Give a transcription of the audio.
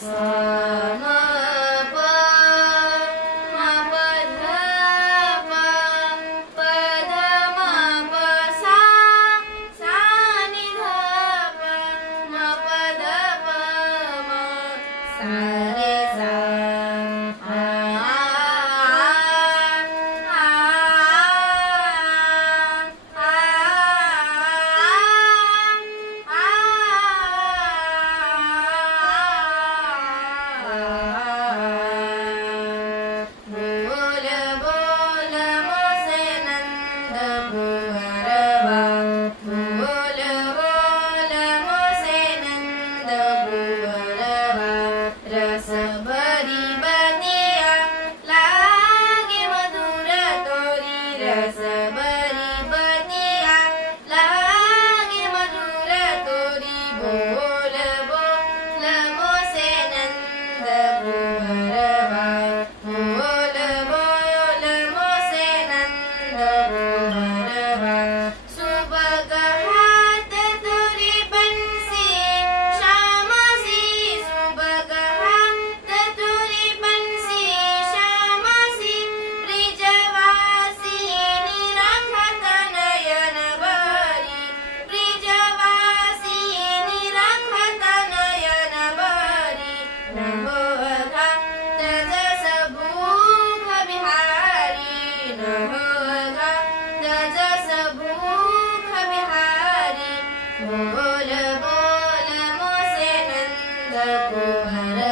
सा म प म प ध प प ध म प सा सा नि ध प म प ध प म सा रे सा आ बोल बोल मोसे नंद भुवरवा बोल बोल मोसे नंद भुवरवा रस भरी बनिया लागे मधुर तोरी रस भरी बनिया लागे मधुर तोरी बोल बोल मोसे नंद भुवरवा बोल बोल मोसे नंद भुवरवा सुबग हात तुरी बंसी श्यामसी सुबग हात तुरी बंसी श्यामसी ब्रिजवासी निरखत नयन भरी ब्रिजवासी निरखत नयन भरी नभो घा तजस भूख बिहारी नभो घा तजस भूख बिहारी बोल बोल मोसे नंद कुंवर